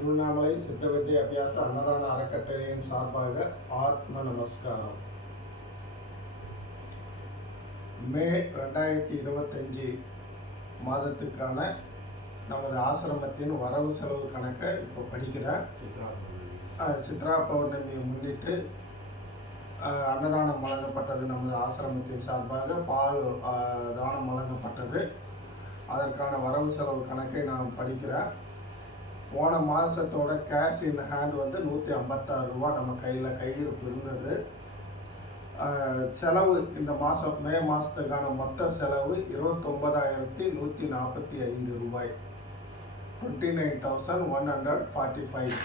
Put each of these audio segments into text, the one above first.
திருவண்ணாமலை சித்தவித்தை அபியாச அன்னதான அறக்கட்டளையின் சார்பாக ஆத்ம நமஸ்காரம். மே 2025 மாதத்துக்கான நமது ஆசிரமத்தின் வரவு செலவு கணக்கை இப்போ படிக்கிறேன். சித்ரா பௌர்ணமியை முன்னிட்டு அன்னதானம் வழங்கப்பட்டது. நமது ஆசிரமத்தின் சார்பாக பால் தானம் வழங்கப்பட்டது. அதற்கான வரவு செலவு கணக்கை நான் படிக்கிறேன். போன மாதத்தோட கேஷ் இன் ஹேண்ட் வந்து 156 ரூபா நம்ம கையிருப்பு இருந்தது. செலவு இந்த மாதம் மே மாதத்துக்கான மொத்த செலவு 29,145 ரூபாய், 29,145.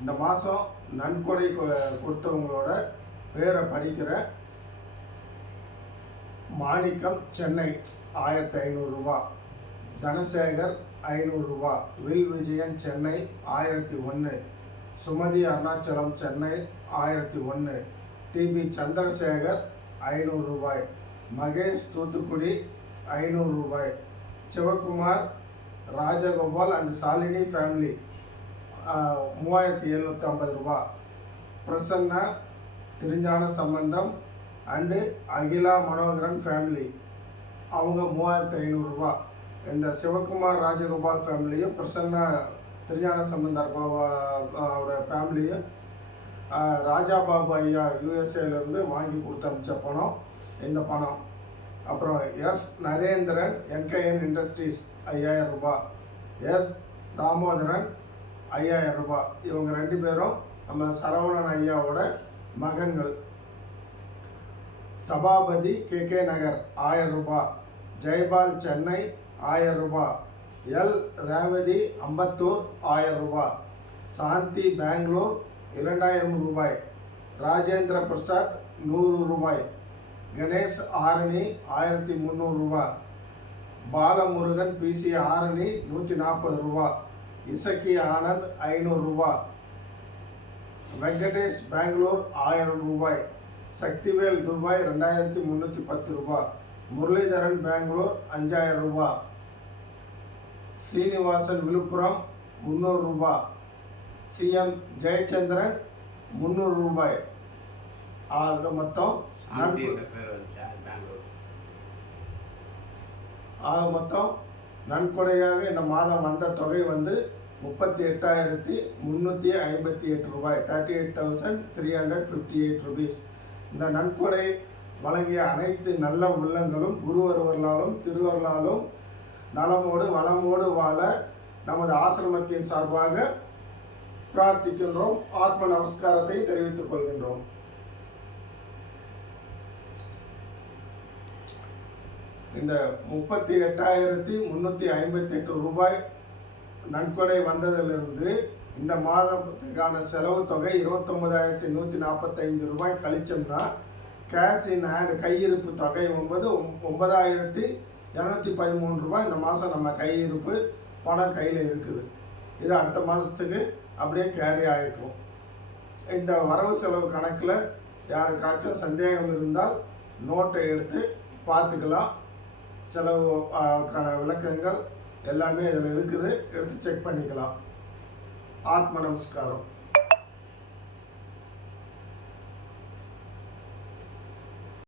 இந்த மாதம் நன்கொடை கொடுத்தவங்களோட பேரை படிக்கிற மாணிக்கம் சென்னை 1,500 ரூபா, தனசேகர் 500 ரூபா, வில் விஜயன் சென்னை 1001, சுமதி அருணாச்சலம் சென்னை 1001, டிபி சந்திரசேகர் 500 ரூபாய், மகேஷ் தூத்துக்குடி 500 ரூபாய், சிவகுமார் ராஜகோபால் அண்ட் சாலினி ஃபேமிலி 3,750 ரூபா, பிரசன்னா திருஞான சம்பந்தம் அண்டு அகிலா மனோகரன் ஃபேமிலி அவங்க 3,500 ரூபா. இந்த சிவகுமார் ராஜகோபால் ஃபேமிலியும் பிரசன்னா திருஞான சம்பந்தர் அவரோட ஃபேமிலியும் ராஜா பாபு ஐயா யூஎஸ்ஏலேருந்து வாங்கி கொடுத்து அனுப்பிச்ச பணம் இந்த பணம். அப்புறம் எஸ் நரேந்திரன் என்கேஎன் இண்டஸ்ட்ரீஸ் 5,000 ரூபா, எஸ் தாமோதரன் 5,000 ரூபா. இவங்க 2 பேரும் நம்ம சரவணன் ஐயாவோட மகன்கள். சபாபதி கே நகர் 1000 ரூபா, ஜெயபால் சென்னை 1000 ரூபா, எல் ரேவதி அம்பத்தூர் 1000 ரூபா, சாந்தி பெங்களூர் 2,000 ரூபாய், ராஜேந்திர பிரசாத் 100 ரூபாய், கணேஷ் ஆரணி 1,300 ரூபா, பாலமுருகன் பிசி ஆரணி 140 ரூபா, இசக்கி ஆனந்த் 500 ரூபா, வெங்கடேஷ் பெங்களூர் 1000 ரூபாய், சக்திவேல் துபாய் 2,310 ரூபா, முரளிதரன் பெங்களூர் 5,000 ரூபா, சீனிவாசன் விழுப்புரம் 300 ரூபா, சிஎம் ஜெயச்சந்திரன் 300 ரூபாய். ஆக மொத்தம் நன்கொடையாக இந்த மாதம் வந்த தொகை வந்து 38,358 ரூபாய், 38,358 ருபீஸ். இந்த நன்கொடை வழங்கிய அனைத்து நல்ல உள்ளங்களும் குருவர்களாலும் திருவர்களாலும் நலமோடு வளமோடு வாழ நமது ஆசிரமத்தின் சார்பாக பிரார்த்திக்கின்றோம். ஆத்ம நமஸ்காரத்தை தெரிவித்துக் கொள்கின்றோம். இந்த 38,358 ரூபாய் நன்கொடை வந்ததிலிருந்து இந்த மாதத்துக்கான செலவு தொகை 29,145 ரூபாய் கழிச்சோம்னா கேஷ் இன் ஹேண்ட் கையிருப்பு தொகை 9,213 ரூபாய். இந்த மாதம் நம்ம கையிருப்பு பணம் கையில் இருக்குது. இது அடுத்த மாதத்துக்கு அப்படியே கேரி ஆகிக்கும். இந்த வரவு செலவு கணக்கில் யாருக்காச்சும் சந்தேகம் இருந்தால் நோட்டை எடுத்து பார்த்துக்கலாம். செலவுக்கான விளக்கங்கள் எல்லாமே இதில் இருக்குது, எடுத்து செக் பண்ணிக்கலாம். ஆத்ம நமஸ்காரம்.